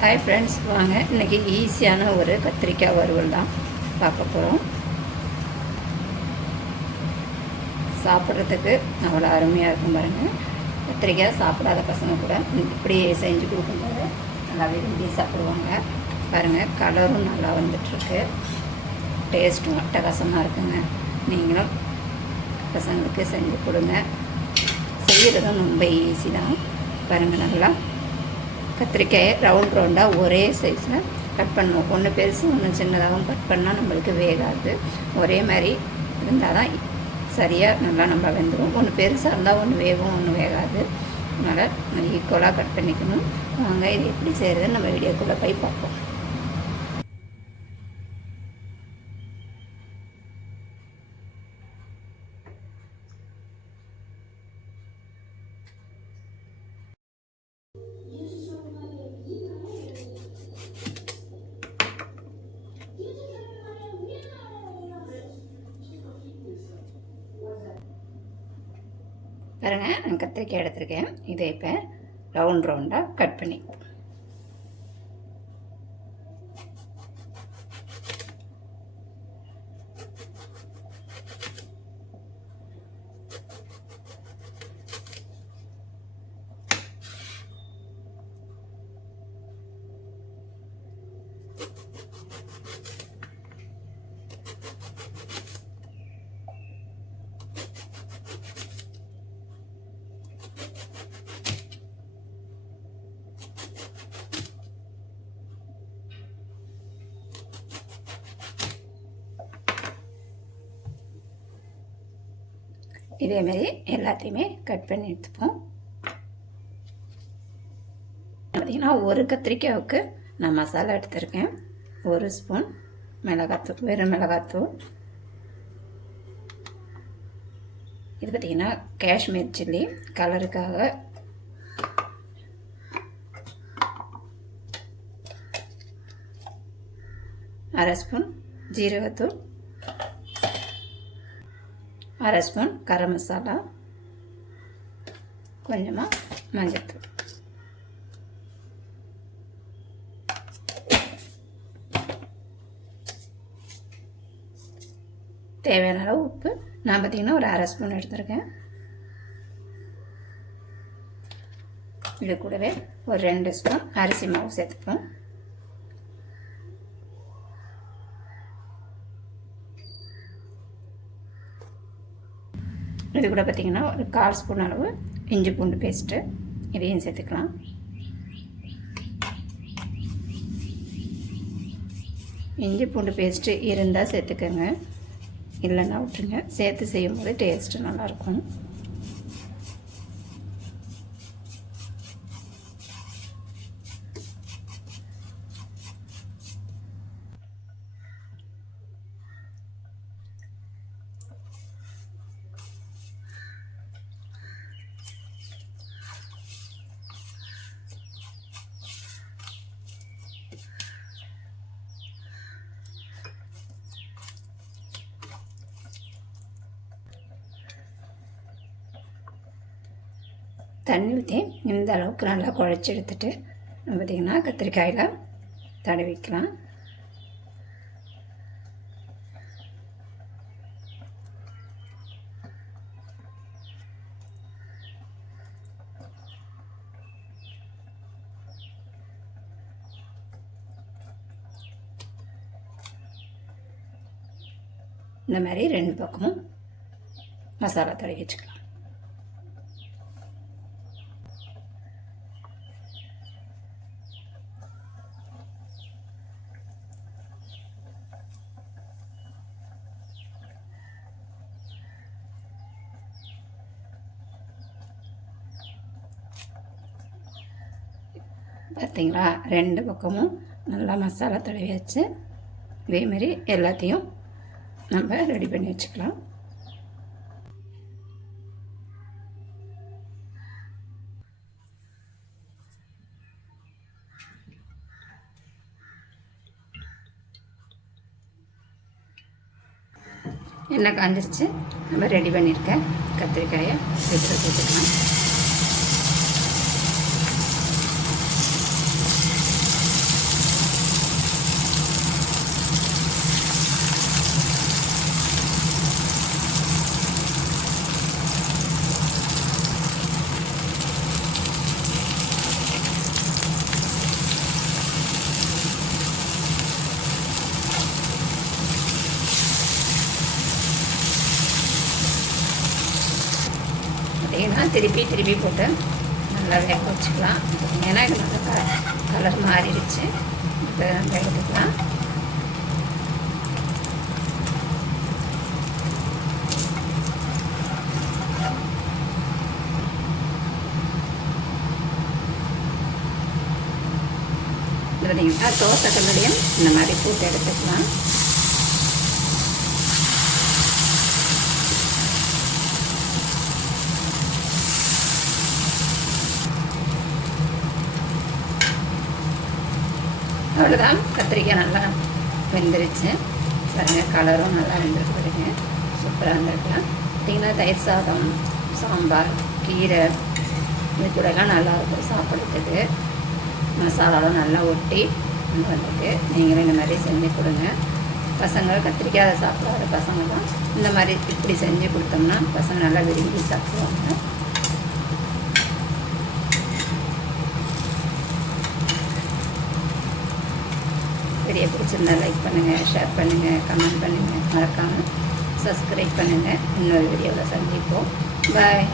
Hi friends, வாங்க இன்றைக்கி ஈஸியான ஒரு கத்திரிக்காய் வறுவல் தான் பார்க்க போகிறோம். சாப்பிட்றதுக்கு அவ்வளோ அருமையாக இருக்கும் பாருங்கள். கத்திரிக்காய் சாப்பிடாத பசங்க கூட இப்படி செஞ்சு கொடுக்கும்போது நல்லா விரும்பி சாப்பிடுவாங்க. பாருங்கள், கலரும் நல்லா வந்துட்டுருக்கு, டேஸ்ட்டும் அட்டகாசமாக இருக்குங்க. நீங்களும் பசங்களுக்கு செஞ்சு கொடுங்க. செய்கிறதும் ரொம்ப ஈஸி தான். பாருங்கள், நல்லா கத்திரிக்காயை ரவுண்டாக ஒரே சைஸில் கட் பண்ணுவோம். ஒன்று பெருசு ஒன்று சின்னதாகவும் கட் பண்ணால் நம்மளுக்கு வேகாது. ஒரே மாதிரி இருந்தால் தான் சரியாக நல்லா நம்ம வெந்துடும். ஒன்று பெருசாக இருந்தால் ஒன்று வேகும், ஒன்று வேகாது. அதனால் ஈக்குவலாக கட் பண்ணிக்கணும். வாங்க இது எப்படி செய்கிறதுன்னு நம்ம வீடியோக்குள்ளே போய் பார்ப்போம். பாருங்கள், நான் கத்திரிக்காய் எடுத்துருக்கேன். இதை இப்போ ரவுண்டாக கட் பண்ணிக்குவோம். இதேமாரி எல்லாத்தையுமே கட் பண்ணி எடுத்துப்போம். பார்த்திங்கன்னா, ஒரு கத்திரிக்காய்க்கு நான் மசாலா எடுத்துருக்கேன். 1 ஸ்பூன் மிளகாத்தூள், வெறும் மிளகாத்தூள். இது பார்த்திங்கன்னா காஷ்மீர் சில்லி கலருக்காக. அரை ஸ்பூன் ஜீரகத்தூள், 1/2 ஸ்பூன் கரம் மசாலா, கொஞ்சமாக மஞ்சள்தூள். தேவையான அளவு உப்பு. நான் பார்த்திங்கன்னா ஒரு 1/2 ஸ்பூன் எடுத்துருக்கேன். இது கூடவே ஒரு 2 ஸ்பூன் அரிசி மாவு சேர்த்துப்போம். இது கூட பார்த்திங்கன்னா ஒரு 1/4 ஸ்பூன் அளவு இஞ்சி பூண்டு பேஸ்ட்டு, இதையும் சேர்த்துக்கலாம். இஞ்சி பூண்டு பேஸ்ட்டு இருந்தால் சேர்த்துக்கோங்க, இல்லைன்னா விட்டுருங்க. சேர்த்து செய்யும்போது டேஸ்ட்டு நல்லாயிருக்கும். தண்ணி ஊற்றி இந்த அளவுக்கு நல்லா குழச்சி எடுத்துட்டு பார்த்திங்கன்னா கத்திரிக்காயில் தடவிக்கலாம். இந்த மாதிரி 2 பக்கமும் மசாலா தடவி வச்சுக்கலாம். பார்த்திங்களா, 2 பக்கமும் நல்லா மசாலா தடவி வச்சு இதேமாரி எல்லாத்தையும் நம்ம ரெடி பண்ணி வச்சுக்கலாம். எண்ணெய் காஞ்சிருச்சு. நம்ம ரெடி பண்ணியிருக்கேன் கத்திரிக்காயை சேர்த்துக்கலாம். திருப்பி திருப்பி போட்டு நல்லா வேக வச்சுக்கலாம். ஏன்னா இது நல்லா கலர் மாறிடுச்சு. இப்போ வேக வைக்கலாம். பார்த்தீங்கன்னா தோசை கல்லுடையும் இந்த மாதிரி போட்டு எடுத்துக்கலாம். அவ்வளோதான், கத்திரிக்காய் நல்லா வெந்துருச்சு பாருங்க. கலரும் நல்லா வெந்துருக்கு பாருங்க. சூப்பராக இருந்திருக்கலாம். பார்த்திங்கன்னா தயிர் சாதம், சாம்பார், கீரை இது கூடலாம் நல்லாயிருக்கும் சாப்பிட்றதுக்கு. மசாலாலாம் நல்லா ஒட்டி வந்துருக்கு. நீங்களும் இந்த மாதிரி செஞ்சு கொடுங்க. பசங்க கத்திரிக்காய் சாப்பிடாத பசங்க தான் இந்த மாதிரி இப்படி செஞ்சு கொடுத்தோம்னா பசங்க நல்லா விரும்பி சாப்பிடுவாங்க. வீடியோ பிடிச்சிருந்தா லைக் பண்ணுங்கள், ஷேர் பண்ணுங்கள், கமெண்ட் பண்ணுங்கள். மறக்காமல் சப்ஸ்கிரைப் பண்ணுங்கள். இன்னொரு வீடியோவில் சந்திப்போம். பாய்.